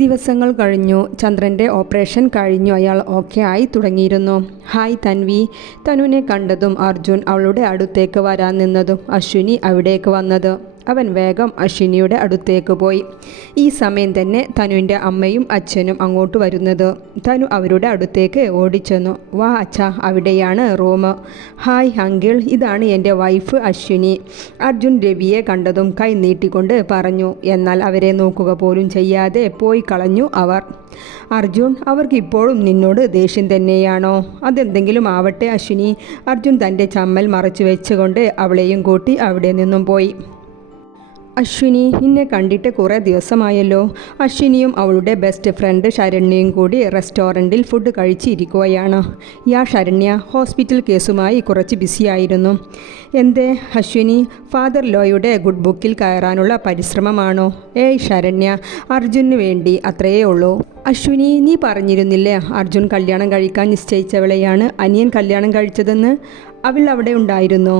ദിവസങ്ങൾ കഴിഞ്ഞു. ചന്ദ്രൻ്റെ ഓപ്പറേഷൻ കഴിഞ്ഞു. അയാൾ ഓക്കെ ആയി തുടങ്ങിയിരുന്നു. ഹായ് തൻവി. തനുവിനെ കണ്ടതും അർജുൻ അവളുടെ അടുത്തേക്ക് വരാൻ നിന്നതും അശ്വിനി അവിടേക്ക് വന്നത്. അവൻ വേഗം അശ്വിനിയുടെ അടുത്തേക്ക് പോയി. ഈ സമയം തന്നെ തനുവിൻ്റെ അമ്മയും അച്ഛനും അങ്ങോട്ട് വരുന്നത്. തനു അവരുടെ അടുത്തേക്ക് ഓടിച്ചെന്നു. വാ അച്ഛാ, അവിടെയാണ് റൂം. ഹായ് അങ്കിൾ, ഇതാണ് എൻ്റെ വൈഫ് അശ്വിനി. അർജുൻ രവിയെ കണ്ടതും കൈ നീട്ടിക്കൊണ്ട് പറഞ്ഞു. എന്നാൽ അവരെ നോക്കുക പോലും ചെയ്യാതെ പോയി കളഞ്ഞു അവർ. അർജുൻ, അവർക്ക് ഇപ്പോഴും നിന്നോട് ദേഷ്യം തന്നെയാണോ? അതെന്തെങ്കിലും ആവട്ടെ അശ്വിനി. അർജുൻ തൻ്റെ ചമ്മൽ മറച്ചു വെച്ചുകൊണ്ട് അവളെയും കൂട്ടി അവിടെ നിന്നും പോയി. അശ്വിനി, നിന്നെ കണ്ടിട്ട് കുറേ ദിവസമായല്ലോ. അശ്വിനിയും അവളുടെ ബെസ്റ്റ് ഫ്രണ്ട് ശരണ്യയും കൂടി റെസ്റ്റോറൻറ്റിൽ ഫുഡ് കഴിച്ചിരിക്കുകയാണ്. ശരണ്യ ഹോസ്പിറ്റൽ കേസുമായി കുറച്ച് ബിസിയായിരുന്നു. എന്തേ അശ്വിനി, ഫാദർ ലോയുടെ ഗുഡ് ബുക്കിൽ കയറാനുള്ള പരിശ്രമമാണോ? ഏയ് ശരണ്യ, അർജുനു വേണ്ടി അത്രയേ ഉള്ളൂ. അശ്വിനി, നീ പറഞ്ഞിരുന്നില്ലേ അർജുൻ കല്യാണം കഴിക്കാൻ നിശ്ചയിച്ചവളെയാണ് അനിയൻ കല്യാണം കഴിച്ചതെന്ന്? അവൾ അവിടെ ഉണ്ടായിരുന്നോ?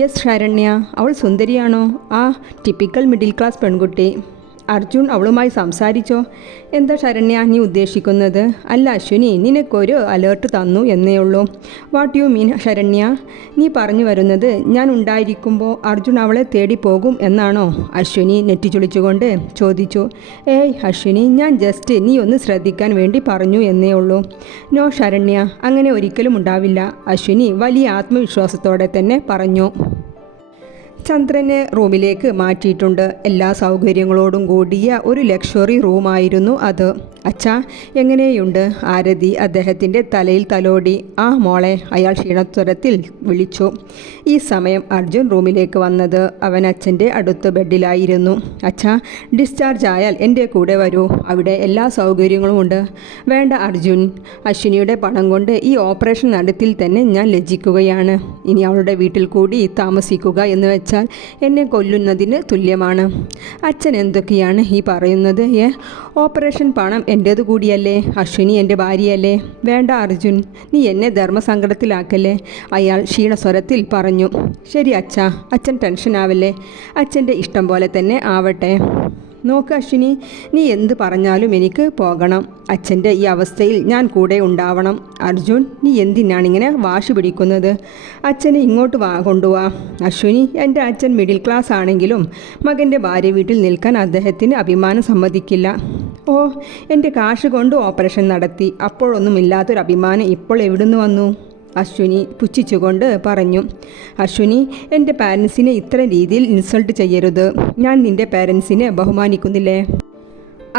യെസ് ശരണ്യ. അവൾ സുന്ദരിയാണോ? ആ ടിപ്പിക്കൽ മിഡിൽ ക്ലാസ് പെൺകുട്ടി. അർജുൻ അവളുമായി സംസാരിച്ചോ? എന്താ ശരണ്യ നീ ഉദ്ദേശിക്കുന്നത്? അല്ല അശ്വിനി, നിനക്കൊരു അലേർട്ട് തന്നു എന്നേ ഉള്ളൂ. What you mean Saranya? നീ പറഞ്ഞു വരുന്നത് ഞാൻ ഉണ്ടായിരിക്കുമ്പോൾ അർജുൻ അവളെ തേടി പോകും എന്നാണോ? അശ്വിനി നെറ്റിച്ചുളിച്ചുകൊണ്ട് ചോദിച്ചു. ഏയ് അശ്വിനി, ഞാൻ ജസ്റ്റ് നീ ഒന്ന് ശ്രദ്ധിക്കാൻ വേണ്ടി പറഞ്ഞു എന്നേ ഉള്ളൂ. നോ ശരണ്യ, അങ്ങനെ ഒരിക്കലും ഉണ്ടാവില്ല. അശ്വിനി വലിയ ആത്മവിശ്വാസത്തോടെ തന്നെ പറഞ്ഞു. ചന്ദ്രനെ റൂമിലേക്ക് മാറ്റിയിട്ടുണ്ട്. എല്ലാ സൗകര്യങ്ങളോടും കൂടിയ ഒരു ലക്ഷറി റൂമായിരുന്നു അത്. അച്ഛാ, എങ്ങനെയുണ്ട്? ആരതി അദ്ദേഹത്തിൻ്റെ തലയിൽ തലോടി. ആ മോളെ, അയാൾ ക്ഷീണസ്വരത്തിൽ വിളിച്ചു. ഈ സമയം അർജുൻ റൂമിലേക്ക് വന്നത്. അവൻ അച്ഛൻ്റെ അടുത്ത് ബെഡിലായിരുന്നു. അച്ഛാ, ഡിസ്ചാർജ് ആയാൽ എൻ്റെ കൂടെ വരൂ. അവിടെ എല്ലാ സൗകര്യങ്ങളും ഉണ്ട്. വേണ്ട അർജുൻ, അശ്വിനിയുടെ പണം കൊണ്ട് ഈ ഓപ്പറേഷൻ നടത്തിൽ തന്നെ ഞാൻ ലജ്ജിക്കുകയാണ്. ഇനി അവളുടെ വീട്ടിൽ കൂടി താമസിക്കുക എന്ന് വെച്ചാൽ എന്നെ കൊല്ലുന്നതിന് തുല്യമാണ്. അച്ഛൻ എന്തൊക്കെയാണ് ഈ പറയുന്നത്? ഓപ്പറേഷൻ പണം എൻ്റേത് കൂടിയല്ലേ? അശ്വിനി എൻ്റെ ഭാര്യയല്ലേ? വേണ്ട അർജുൻ, നീ എന്നെ ധർമ്മസങ്കടത്തിലാക്കല്ലേ, അയാൾ ക്ഷീണസ്വരത്തിൽ പറഞ്ഞു. ശരി അച്ഛാ, അച്ഛൻ ടെൻഷൻ ആവല്ലേ. അച്ഛൻ്റെ ഇഷ്ടം പോലെ തന്നെ ആവട്ടെ. നോക്ക് അശ്വിനി, നീ എന്ത് പറഞ്ഞാലും എനിക്ക് പോകണം. അച്ഛൻ്റെ ഈ അവസ്ഥയിൽ ഞാൻ കൂടെ ഉണ്ടാവണം. അർജുൻ, നീ എന്തിനാണിങ്ങനെ വാശി പിടിക്കുന്നത്? അച്ഛനെ ഇങ്ങോട്ട് കൊണ്ടുപോവാ. അശ്വിനി, എൻ്റെ അച്ഛൻ മിഡിൽ ക്ലാസ് ആണെങ്കിലും മകൻ്റെ ഭാര്യ വീട്ടിൽ നിൽക്കാൻ അദ്ദേഹത്തിന് അഭിമാനം സമ്മതിക്കില്ല. ഓ, എൻ്റെ കാശ് കൊണ്ട് ഓപ്പറേഷൻ നടത്തി, അപ്പോഴൊന്നുമില്ലാത്തൊരു അഭിമാനം ഇപ്പോൾ എവിടുന്ന് വന്നു? അശ്വിനി പുച്ഛിച്ചുകൊണ്ട് പറഞ്ഞു. അശ്വിനി, എൻ്റെ പാരൻസിനെ ഇത്ര രീതിയിൽ ഇൻസൾട്ട് ചെയ്യരുത്. ഞാൻ നിൻ്റെ പാരൻസിനെ ബഹുമാനിക്കുന്നില്ലേ?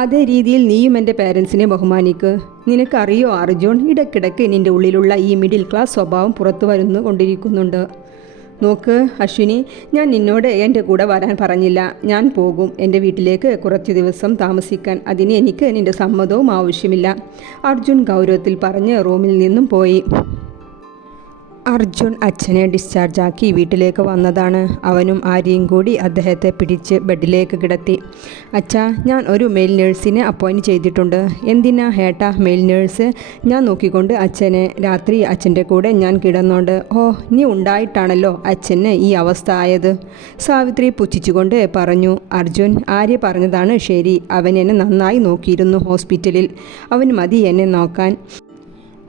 അതേ രീതിയിൽ നീയും എൻ്റെ പാരൻസിനെ ബഹുമാനിക്ക്. നിനക്കറിയോ അർജുൻ, ഇടയ്ക്കിടയ്ക്ക് നിൻ്റെ ഉള്ളിലുള്ള ഈ മിഡിൽ ക്ലാസ് സ്വഭാവം പുറത്തു കൊണ്ടിരിക്കുന്നുണ്ട്. നോക്ക് അശ്വിനി, ഞാൻ നിന്നോട് എൻ്റെ കൂടെ വരാൻ പറഞ്ഞില്ല. ഞാൻ പോകും എൻ്റെ വീട്ടിലേക്ക് കുറച്ച് ദിവസം താമസിക്കാൻ. അതിന് എനിക്ക് നിൻ്റെ സമ്മതവും ആവശ്യമില്ല. അർജുൻ ഗൗരവത്തിൽ പറഞ്ഞ് റൂമിൽ നിന്നും പോയി. അർജുൻ അച്ഛനെ ഡിസ്ചാർജാക്കി വീട്ടിലേക്ക് വന്നതാണ്. അവനും ആര്യയും കൂടി അദ്ദേഹത്തെ പിടിച്ച് ബെഡിലേക്ക് കിടത്തി. അച്ഛാ, ഞാൻ ഒരു മെയിൽ നേഴ്സിനെ അപ്പോയിൻറ്റ് ചെയ്തിട്ടുണ്ട്. എന്തിനാ ഹേട്ടാ മെയിൽ നേഴ്സ്? ഞാൻ നോക്കിക്കൊണ്ട് അച്ഛനെ. രാത്രി അച്ഛൻ്റെ കൂടെ ഞാൻ കിടന്നോണ്ട്. ഓ, നീ ഉണ്ടായിട്ടാണല്ലോ അച്ഛന് ഈ അവസ്ഥ ആയത്. സാവിത്രി പുച്ഛിച്ചുകൊണ്ട് പറഞ്ഞു. അർജുൻ, ആര്യ പറഞ്ഞതാണ് ശരി. അവൻ എന്നെ നന്നായി നോക്കിയിരുന്നു ഹോസ്പിറ്റലിൽ. അവന് മതി എന്നെ നോക്കാൻ.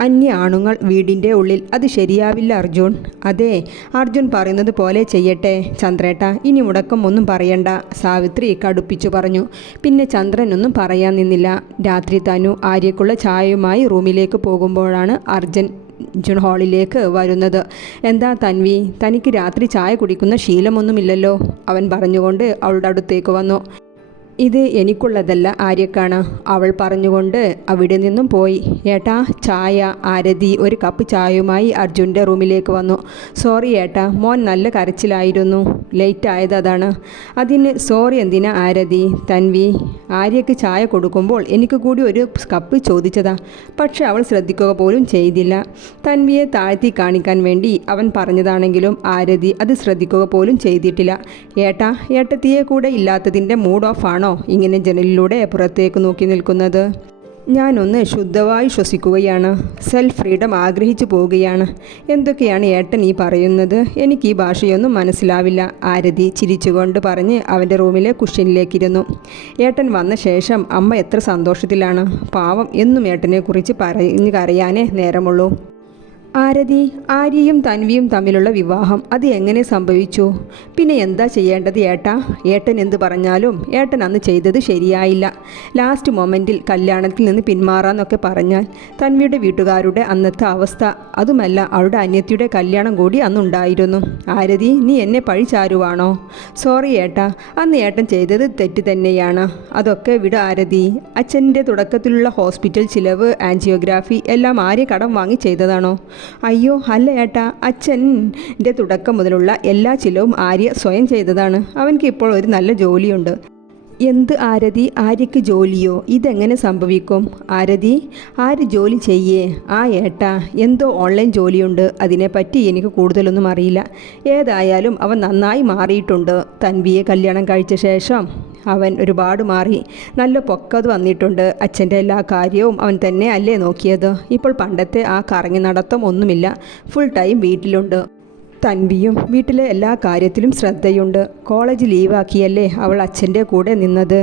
അന്യ ആണുങ്ങൾ വീടിൻ്റെ ഉള്ളിൽ, അത് ശരിയാവില്ല അർജുൻ. അതെ, അർജുൻ പറയുന്നത് പോലെ ചെയ്യട്ടെ ചന്ദ്രേട്ട. ഇനി മുടക്കം ഒന്നും പറയണ്ട, സാവിത്രി കടുപ്പിച്ചു പറഞ്ഞു. പിന്നെ ചന്ദ്രനൊന്നും പറയാൻ നിന്നില്ല. രാത്രി തനു ആര്യക്കുള്ള ചായയുമായി റൂമിലേക്ക് പോകുമ്പോഴാണ് അർജുൻ ഹാളിലേക്ക് വരുന്നത്. എന്താ തൻവി, തനിക്ക് രാത്രി ചായ കുടിക്കുന്ന ശീലമൊന്നുമില്ലല്ലോ? അവൻ പറഞ്ഞുകൊണ്ട് അവളുടെ അടുത്തേക്ക് വന്നു. ഇത് എനിക്കുള്ളതല്ല, ആര്യക്കാണ്, അവൾ പറഞ്ഞുകൊണ്ട് അവിടെ നിന്നും പോയി. ഏട്ടാ ചായ. ആരതി ഒരു കപ്പ് ചായയുമായി അർജുൻ്റെ റൂമിലേക്ക് വന്നു. സോറി ഏട്ടാ, മോൻ നല്ല കരച്ചിലായിരുന്നു, ലേറ്റ് ആയത് അതാണ്. അതിന് സോറി എന്തിനാ ആരതി? തൻവി ആര്യക്ക് ചായ കൊടുക്കുമ്പോൾ എനിക്ക് കൂടി ഒരു കപ്പ് ചോദിച്ചതാ, പക്ഷെ അവൾ ശ്രദ്ധിക്കുക പോലും ചെയ്തില്ല. തൻവിയെ താഴ്ത്തി കാണിക്കാൻ വേണ്ടി അവൻ പറഞ്ഞതാണെങ്കിലും ആരതി അത് ശ്രദ്ധിക്കുക പോലും ചെയ്തിട്ടില്ല. ഏട്ടാ, ഏട്ടത്തിയെ കൂടെ ഇല്ലാത്തതിൻ്റെ മൂഡ് ഓഫ് ആണോ ഇങ്ങനെ ജനലിലൂടെ പുറത്തേക്ക് നോക്കി നിൽക്കുന്നത്? ഞാനൊന്ന് ശുദ്ധമായി ശ്വസിക്കുകയാണ്. സെൽഫ് ഫ്രീഡം ആഗ്രഹിച്ചു പോവുകയാണ്. എന്തൊക്കെയാണ് ഏട്ടൻ ഈ പറയുന്നത്? എനിക്ക് ഈ ഭാഷയൊന്നും മനസ്സിലാവില്ല. ആരതി ചിരിച്ചുകൊണ്ട് പറഞ്ഞ് അവൻ്റെ റൂമിലെ കുഷ്യനിലേക്കിരുന്നു. ഏട്ടൻ വന്ന ശേഷം അമ്മ എത്ര സന്തോഷത്തിലാണ്. പാവം, എന്നും ഏട്ടനെക്കുറിച്ച് പറഞ്ഞ് കരയാനേ നേരമുള്ളൂ. ആരതി, ആര്യയും തൻവിയും തമ്മിലുള്ള വിവാഹം അത് എങ്ങനെ സംഭവിച്ചു? പിന്നെ എന്താ ചെയ്യേണ്ടത് ഏട്ടാ? ഏട്ടൻ എന്ത് പറഞ്ഞാലും ഏട്ടൻ അന്ന് ചെയ്തത് ശരിയായില്ല. ലാസ്റ്റ് മൊമെൻറ്റിൽ കല്യാണത്തിൽ നിന്ന് പിന്മാറാന്നൊക്കെ പറഞ്ഞാൽ തൻവിയുടെ വീട്ടുകാരുടെ അന്നത്തെ അവസ്ഥ, അതുമല്ല അവളുടെ അനിയത്തിയുടെ കല്യാണം കൂടി അന്നുണ്ടായിരുന്നു. ആരതി, നീ എന്നെ പഴിചാരുവാണോ? സോറി ഏട്ടാ, അന്ന് ഏട്ടൻ ചെയ്തത് തെറ്റ് തന്നെയാണ്. അതൊക്കെ വിട ആരതി. അച്ഛൻ്റെ തുടക്കത്തിലുള്ള ഹോസ്പിറ്റൽ ചിലവ്, ആൻജിയോഗ്രാഫി എല്ലാം ആര്യ കടം വാങ്ങി ചെയ്തതാണോ? അയ്യോ അല്ല ഏട്ടാ, അച്ഛൻ്റെ തുടക്കം മുതലുള്ള എല്ലാ ചിലവും ആര്യ സ്വയം ചെയ്തതാണ്. അവൻക്ക് ഇപ്പോൾ ഒരു നല്ല ജോലിയുണ്ട്. എന്ത് ആരതി, ആര്യക്ക് ജോലിയോ? ഇതെങ്ങനെ സംഭവിക്കും? ആരതി, ആര് ജോലി ചെയ്യേ? ഏട്ടാ, എന്തോ ഓൺലൈൻ ജോലിയുണ്ട്. അതിനെപ്പറ്റി എനിക്ക് കൂടുതലൊന്നും അറിയില്ല. ഏതായാലും അവൻ നന്നായി മാറിയിട്ടുണ്ട്. തൻവിയെ കല്യാണം കഴിച്ച ശേഷം അവൻ ഒരുപാട് മാറി. നല്ല പൊക്കത് വന്നിട്ടുണ്ട്. അച്ഛൻ്റെ എല്ലാ കാര്യവും അവൻ തന്നെ അല്ലേ നോക്കിയത്. ഇപ്പോൾ പണ്ടത്തെ ആ കറങ്ങി നടത്തം ഒന്നുമില്ല. ഫുൾ ടൈം വീട്ടിലുണ്ട്. തൻവിയും വീട്ടിലെ എല്ലാ കാര്യത്തിലും ശ്രദ്ധയുണ്ട്. കോളേജ് ലീവാക്കിയല്ലേ അവൾ അച്ഛൻ്റെ കൂടെ നിന്നത്.